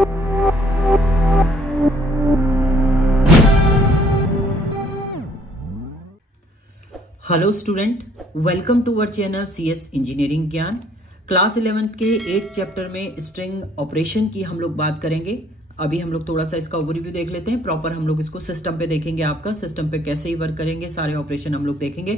Hello student, welcome to our channel CS engineering Gyan. Class 11th के 8th chapter में string operation की हम लोग बात करेंगे। अभी हम लोग थोड़ा सा इसका ओवरव्यू देख लेते हैं। प्रॉपर हम लोग इसको सिस्टम पे देखेंगे, आपका सिस्टम पे कैसे ही वर्क करेंगे, सारे ऑपरेशन हम लोग देखेंगे।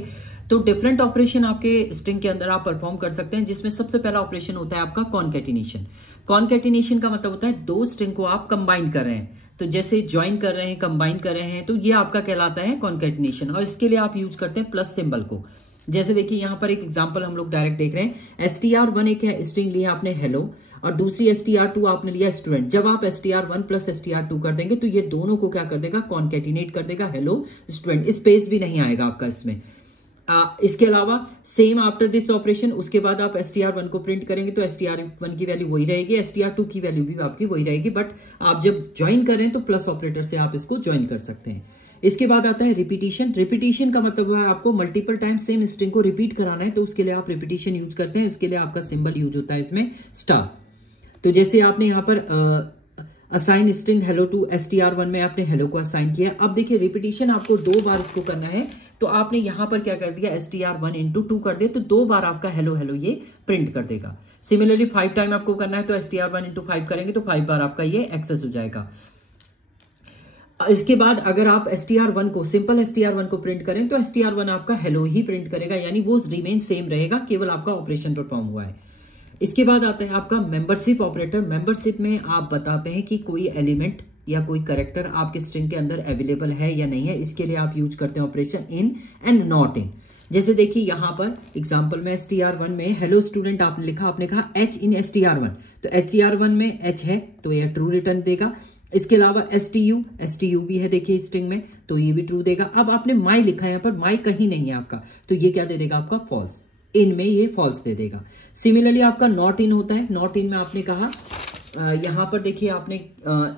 तो डिफरेंट ऑपरेशन आपके स्ट्रिंग के अंदर आप परफॉर्म कर सकते हैं, जिसमें सबसे पहला ऑपरेशन होता है आपका कॉन्कैटिनेशन। कॉन्कैटिनेशन का मतलब होता है दो स्ट्रिंग को आप कंबाइन कर रहे हैं, तो जैसे ज्वाइन कर रहे हैं, कंबाइन कर रहे हैं, तो ये आपका कहलाता है कॉन्कैटिनेशन। और इसके लिए आप यूज करते हैं प्लस सिंबल को। जैसे देखिए यहाँ पर एक एग्जांपल हम लोग डायरेक्ट देख रहे हैं। str1 एक है स्ट्रिंग लिया आपने हेलो, और दूसरी str2 आपने लिया स्टूडेंट। जब आप str1 प्लस str2 कर देंगे तो ये दोनों को क्या कर देगा, कॉन्कैटिनेट कर देगा, हेलो स्टूडेंट। स्पेस भी नहीं आएगा आपका इसमें। इसके अलावा सेम आफ्टर दिस ऑपरेशन, उसके बाद आप str1 को प्रिंट करेंगे तो str1 की वैल्यू वही रहेगी, str2 की वैल्यू भी आपकी वही रहेगी। बट आप जब ज्वाइन करें तो प्लस ऑपरेटर से आप इसको ज्वाइन कर सकते हैं। इसके बाद आता है रिपीटिशन। रिपीटिशन का मतलब है आपको मल्टीपल टाइम सेम स्ट्रिंग को रिपीट कराना है, तो उसके लिए आप रिपीटिशन यूज करते हैं। उसके लिए आपका सिंबल यूज होता है इसमें स्टार। तो जैसे आपने यहाँ पर assign string hello to str1 में आपने हेलो को असाइन किया। अब देखिए रिपीटिशन आपको 2 बार इसको करना है, तो आपने यहां पर क्या कर दिया, str1 इंटू 2 कर दिया, तो 2 बार आपका हेलो हेलो ये प्रिंट कर देगा। सिमिलरली 5 टाइम आपको करना है, तो str1 इंटू 5 करेंगे तो 5 बार आपका ये एक्सेस हो जाएगा। इसके बाद अगर आप str1 को सिंपल str1 को प्रिंट करें तो str1 आपका हेलो ही प्रिंट करेगा, यानी वो रिमेन सेम रहेगा, केवल आपका ऑपरेशन परफॉर्म हुआ है। इसके बाद आता है आपका मेंबरशिप ऑपरेटर। मेंबरशिप में आप बताते हैं कि कोई एलिमेंट या कोई कैरेक्टर आपके स्ट्रिंग के अंदर अवेलेबल है या नहीं है। इसके लिए आप यूज करते हैं operation in and not in. जैसे देखिए यहां पर एग्जांपल में str1 में हेलो स्टूडेंट आपने लिखा, आपने कहा h इन str1, तो str1 में h है तो यह ट्रू रिटर्न देगा। इसके अलावा stu भी है देखिए स्ट्रिंग में, तो ये भी ट्रू देगा। अब आपने माई लिखा है, यहाँ पर माई कहीं नहीं है आपका, तो ये क्या दे देगा आपका फॉल्स। इन में ये फॉल्स दे देगा। सिमिलरली आपका नॉट इन होता है। नॉट इन में आपने कहा यहां पर देखिए आपने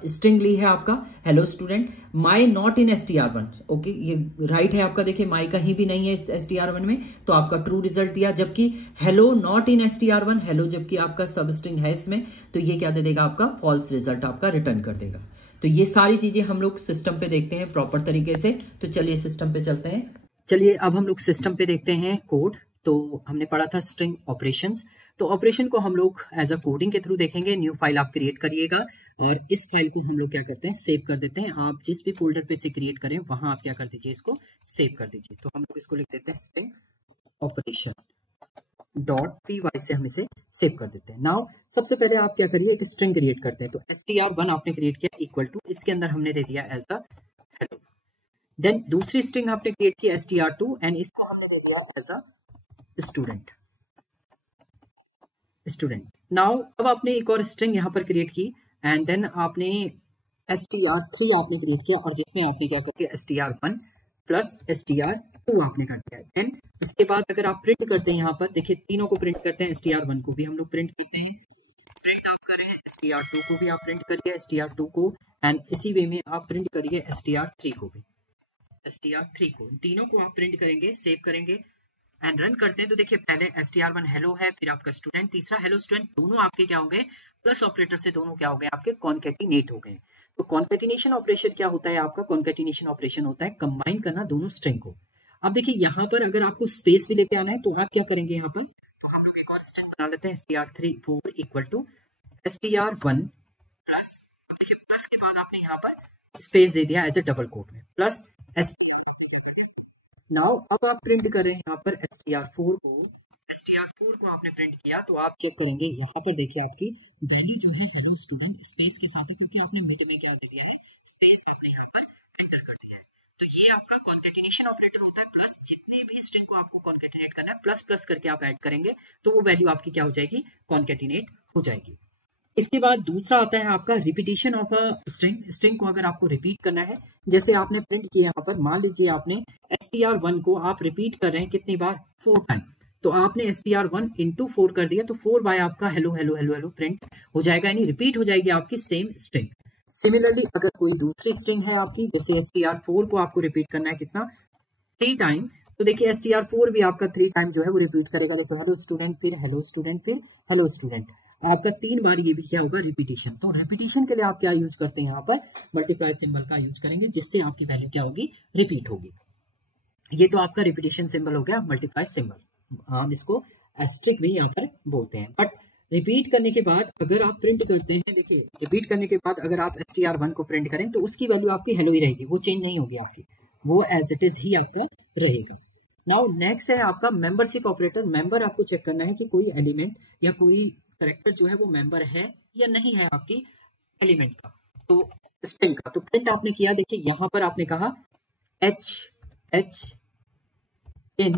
स्ट्रिंग ली है आपका hello student, my not in str1, okay ये राइट है आपका। देखिए माई कहीं भी नहीं है str1 में, तो आपका ट्रू रिजल्ट दिया। जबकि hello not in str1, hello जबकि आपका सब स्ट्रिंग है इसमें, तो ये क्या दे देगा आपका फॉल्स रिजल्ट आपका रिटर्न कर देगा। तो ये सारी चीजें हम लोग सिस्टम पे देखते हैं प्रॉपर तरीके से। तो चलिए सिस्टम पे चलते हैं। चलिए अब हम लोग सिस्टम पे देखते हैं कोड। तो हमने पढ़ा था स्ट्रिंग ऑपरेशंस, तो ऑपरेशन को हम लोग एज अ कोडिंग के थ्रू देखेंगे। न्यू फाइल आप क्रिएट करिएगा और इस फाइल को हम लोग क्या करते हैं, सेव कर देते हैं। आप जिस भी फोल्डर पे से क्रिएट करें वहां आप क्या कर दीजिए, इसको सेव कर दीजिए। तो हम लोग इसको लिख देते हैं स्ट्रिंग ऑपरेशन .py से हम इसे सेव कर देते हैं। नाउ सबसे पहले आप क्या करिए, एक स्ट्रिंग क्रिएट करते हैं। तो str1 आपने क्रिएट किया इक्वल टू, इसके अंदर हमने दे दिया एज द हेलो। देन दूसरी स्ट्रिंग आपने क्रिएट की str2 एंड इसको हमने दे दिया एज अ स्टूडेंट। नाउ अब आपने एक और स्ट्रिंग यहां पर क्रिएट की एंड देन आपने str3 आपने क्रिएट किया, और जिसमें आपने क्या कर दिया str1 प्लस str2 आपने कर दिया। देन उसके बाद अगर आप प्रिंट करते हैं, यहां पर देखिए तीनों को प्रिंट करते हैं, str1 को भी हम लोग प्रिंट करते हैं, प्रिंट आप करें str2 को भी आप प्रिंट करिए, str2 को, एंड इसी वे में आप प्रिंट करिए str3 को भी, str3 को, तीनों को आप प्रिंट करेंगे, सेव करेंगे एंड रन करते हैं। तो देखिए पहले str1 हेलो है, फिर आपका स्टूडेंट, तीसरा हेलो स्टूडेंट, दोनों आपके क्या हो गए, प्लस ऑपरेटर से दोनों क्या हो गए आपके कॉन्कैटिनेट हो गए। तो कॉन्कैटिनेशन ऑपरेशन क्या होता है आपका, कॉन्कैटिनेशन ऑपरेशन होता है कंबाइन करना दोनों स्ट्रिंग को। अब देखिए यहाँ पर अगर आपको स्पेस भी लेके आना है तो आप क्या करेंगे, यहाँ पर तो हम लोग एक और स्ट्रिंग बना लेते हैं str4 equal to str1 plus, plus के बाद आपने यहाँ पर स्पेस दे दिया एज ए डबल कोट में, प्लस नाउ अब आप प्रिंट कर रहे हैं यहाँ पर str4 को आपने प्रिंट किया, तो आप चेक करेंगे यहाँ पर देखिए आपकी वैल्यू जो है हेलो स्टूडेंट स्पेस के साथ है, क्योंकि आपने मिड में क्या दे दिया है, स्पेस हमने यहाँ पर एंटर कर दिया है। तो ये आपका कॉन्कैटिनेशन ऑपरेटर होता है, प्लस जितने भी स्ट्रिंग को आपको कॉन्कैटिनेट करना है प्लस प्लस करके आप ऐड करेंगे, तो वो वैल्यू आपकी क्या हो जाएगी, कॉन्कैटिनेट हो जाएगी। इसके बाद दूसरा आता है आपका repetition of a string. String को अगर आपको रिपीट करना है, जैसे आपने प्रिंट किया यहाँ पर, मान लीजिए आपने str1 को आप रिपीट कर रहे हैं कितनी बार, 4 टाइम, तो आपने str1 इंटू 4 कर दिया, तो 4 बाय आपका hello hello hello hello print हो जाएगा, यानी रिपीट हो जाएगी आपकी सेम स्ट्रिंग। सिमिलरली अगर कोई दूसरी स्ट्रिंग है आपकी, जैसे str4 को आपको रिपीट करना है कितना, 3 टाइम, तो देखिए str4 भी आपका 3 टाइम जो है वो रिपीट करेगा। देखो हेलो स्टूडेंट, फिर हेलो स्टूडेंट, फिर हेलो स्टूडेंट। आपका 3 बार ये भी क्या होगा, रिपीटेशन। तो रिपीटेशन के लिए आप क्या यूज करते हैं, यहाँ पर मल्टीप्लाई सिंबल का यूज करेंगे, जिससे आपकी वैल्यू क्या होगी, रिपीट होगी। ये तो आपका रिपीटेशन सिंबल हो गया, मल्टीप्लाई सिंबल, हम इसको एस्ट्रिक भी यहाँ पर बोलते हैं। बट रिपीट करने के बाद अगर आप प्रिंट करते हैं, देखिए रिपीट करने के बाद अगर आप str1 को प्रिंट करें तो उसकी वैल्यू आपकी हेलो ही रहेगी, वो चेंज नहीं होगी आपकी, वो एज इट इज ही आपका रहेगा। नाउ नेक्स्ट है आपका मेंबरशिप ऑपरेटर। मेंबर आपको चेक करना है कि कोई एलिमेंट या कोई कैरेक्टर जो है वो मेंबर है या नहीं है आपकी एलिमेंट का, तो स्ट्रिंग का। तो प्रिंट आपने किया, देखिए यहां पर आपने कहा h in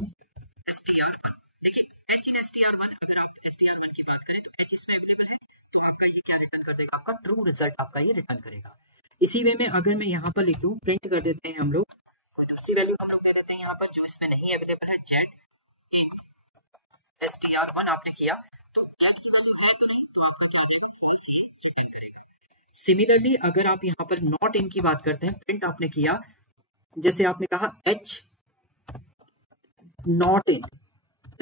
str1। देखिए h in str1, अगर आप str1 की बात करें तो h इसमें अवेलेबल है, तो आपका ये क्या रिटर्न कर देगा, आपका ट्रू रिजल्ट आपका ये रिटर्न करेगा। इसी वे में अगर मैं यहाँ पर लिख दूं, प्रिंट कर देते हैं हम लोग, कोई दूसरी वैल्यू हम लोग दे देते हैं यहाँ पर जो इसमें नहीं अवेलेबल है, z in str1 आपने किया, तो z की वैल्यू है तो नहीं, तो आपका क्या हो जाएगा, फॉल्स ही रिटर्न करेगा। सिमिलरली अगर आप यहाँ पर नॉट इन की बात करते हैं, प्रिंट आपने किया, जैसे आपने कहा h नॉट इन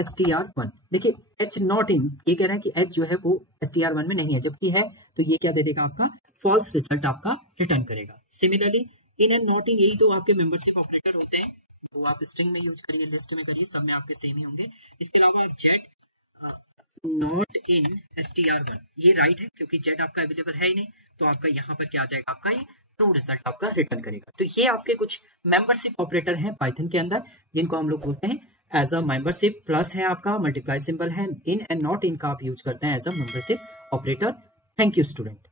str1, देखिए h नॉट इन, ये कह रहा है कि h जो है वो str1 में नहीं है, जबकि है, तो ये क्या दे देगा, आपका फॉल्स रिजल्ट आपका रिटर्न करेगा। Similarly in and not in, यही तो आपके मेंबरशिप ऑपरेटर होते हैं, वो आप स्ट्रिंग में यूज करिए, लिस्ट में करिए, सब में आपके सेम ही होंगे। इसके अलावा आप z नॉट इन str1, ये राइट है क्योंकि z आपका अवेलेबल है ही नहीं, तो आपका यहाँ पर क्या आ जाएगा, आपका ये ट्रू रिजल्ट आपका रिटर्न करेगा। तो ये आपके कुछ मेंबरशिप ऑपरेटर हैं पाइथन के अंदर, जिनको हम लोग बोलते हैं एज अ मेंबरशिप। प्लस है आपका मल्टीप्लाई सिंबल है, इन एंड नॉट इन का आप यूज करते हैं as a membership operator. Thank you student.